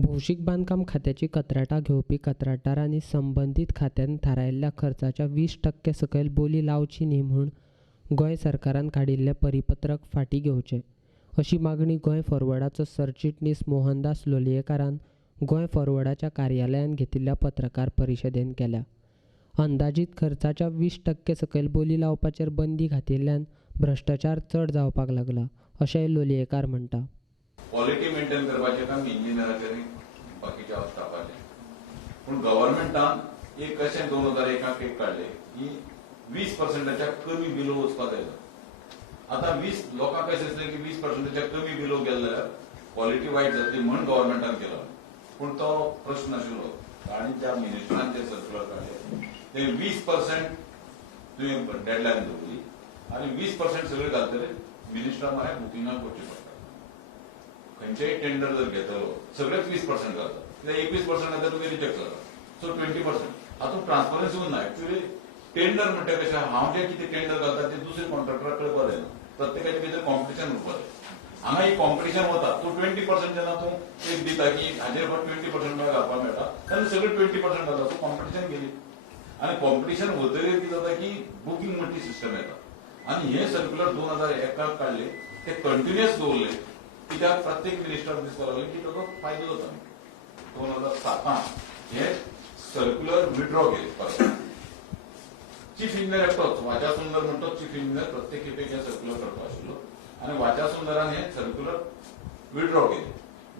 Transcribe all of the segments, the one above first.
भौशीक बांधकाम खात्याची कंत्राटां घेवपी कंत्राटदारांनी संबंदीत खात्यान थारायल्ल्या खर्चाच्या 20% सकयल बोली लावची न्ही म्हूण गोंय सरकारान काडिल्लें परिपत्रक फाटीं घेवचें, अशी मागणी गोंय फॉरवर्डाचो सरचिटणीस मोहनदास लोलयेकारान गोंय फॉरवर्डाच्या कार्यालयान घेतिल्ल्या पत्रकार परिशदेंत केल्या. अंदाजीत खर्चाच्या 20% सकयल बोली लावपाचेर बंदी घातिल्ल्यान भ्रष्टाचार चड जावपाक लागला, अशेंय लोलयेकार म्हणटा. क्वालिटी मेंटेन करपाचें काम इंजिनियरांचें आनी बाकीच्या स्टाफाचें. पूण गव्हर्नमेंटान एक अशें 2001 एक काडलें की 20%च्या कमी बिलो वचपाक जाय. आतां 20 लोकांक कशें दिसलें की 20%च्या कमी बिलो गेले जाल्यार क्वालिटी वायट जातली म्हणून गव्हर्नमेंटान केलो. पूण तो प्रश्न नाशिल्लो. आनी ज्या मिनिस्टरान जे सर्क्युलर काडले ते 20% तुवें डेडलायन दवरली आनी 20% सगळे घालतले मिनिस्टरा म्हळ्यार बुकिंगाक करचें पडटा. खंयचेय टेंडर जर घेतलो सगळेच 20% घालता, कित्याक 21% आतां तुमी रिजेक्ट करता. सो 20% हातूंत ट्रान्सपरन्सी उरना. एक्चुअली टेंडर म्हणटा कशें हांव जे कितें टेंडर घालता ते दुसरे कॉन्ट्रॅक्टराक कळपाक जायना. प्रत्येकाचे भितर कॉम्पिटिशन उरपाक जाय. हांगा ही कॉम्पिटिशन वता. तूं 20% जेन्ना तूं एक दिता की हाजेर 20% म्हाका घालपाक मेळटा तेन्ना सगळे 20% घालता. सो कॉम्पिटिशन गेली आनी कॉम्पिटिशन वतकीर कितें जाता की बुकींग म्हणटी सिस्टम येता. आनी हे सर्क्युलर 2001 काडले ते कंटिन्युअस दवरले कित्याक प्रत्येक मिनिस्टराक दिसपाक लागले की ताचो फायदो जाता. 2007 हे सर्क्युलर विड्रॉ केले. चीफ इंजिनियर एकटोच वाचा सुंदर म्हणतो चीफ इंजिनियर प्रत्येक खेपेक हे सर्क्युलर करपा आशिल्लो आनी वाचा सुंदरान हे सर्क्युलर विड्रॉ केले.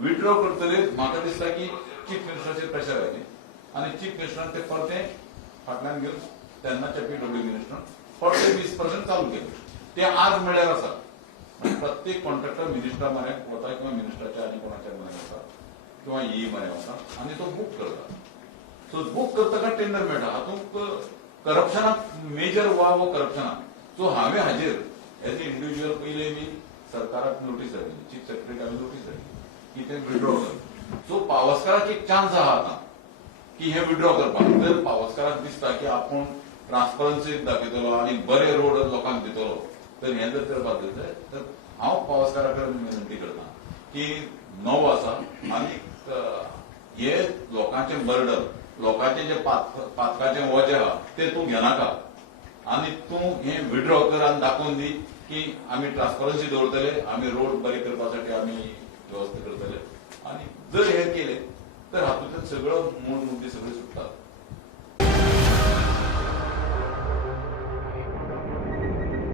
विड्रॉ करतले म्हाका दिसता की चीफ मिनिस्टराचेर प्रेशर आयलें आनी चीफ मिनिस्टरान ते परते फाटल्यान घेवन तेन्नाच्या पीडब्ल्यू मिनिस्टरान परते 20% चालू केले. ते आज म्हळ्यार आसा. प्रत्येक कॉन्ट्रॅक्टर मिनिस्टरा म्हऱ्याक वता किंवा मिनिस्टराच्या आनी कोणाच्या म्हऱ्याक वता किंवा म्हऱ्याक वता आनी तो बूक करता. सो बूक करतका टेंडर मेळटा. हातूंत करप्शनाक मेजर वाव हो करप्शनाक. सो हांवें हाजेर एज ए इंडिव्हिज्युअल पयलें मी सरकाराक नोटीस धाडली, चीफ सेक्रेटरीक हांवें नोटीस धाडली की ते विड्रॉ कर. सो पावसकाराक एक चान्स आहा आतां की हे विड्रॉ करपाक. जर पावसकाराक दिसता की आपूण ट्रान्सपरन्सी दाखयतलो आनी बरे रोड लोकांक दितलो तर हें जर करपाक जाय तर हांव पावसकारा कडेन विनंती करता की नवो आसा आनी हे लोकांचें बर्डन लोकांचें जे पातकाचें वजें आहा तें तूं घेनाका आनी तूं हें विड्रॉ कर आनी दाखोवन दी की आमी ट्रान्सपरन्सी दवरतले, आमी रोड बरे करपासाठी आमी वेवस्था करतले. आनी जर हें केलें तर हातूंतल्यान सगळो मूळ मुद्दे सगळे सुटतात.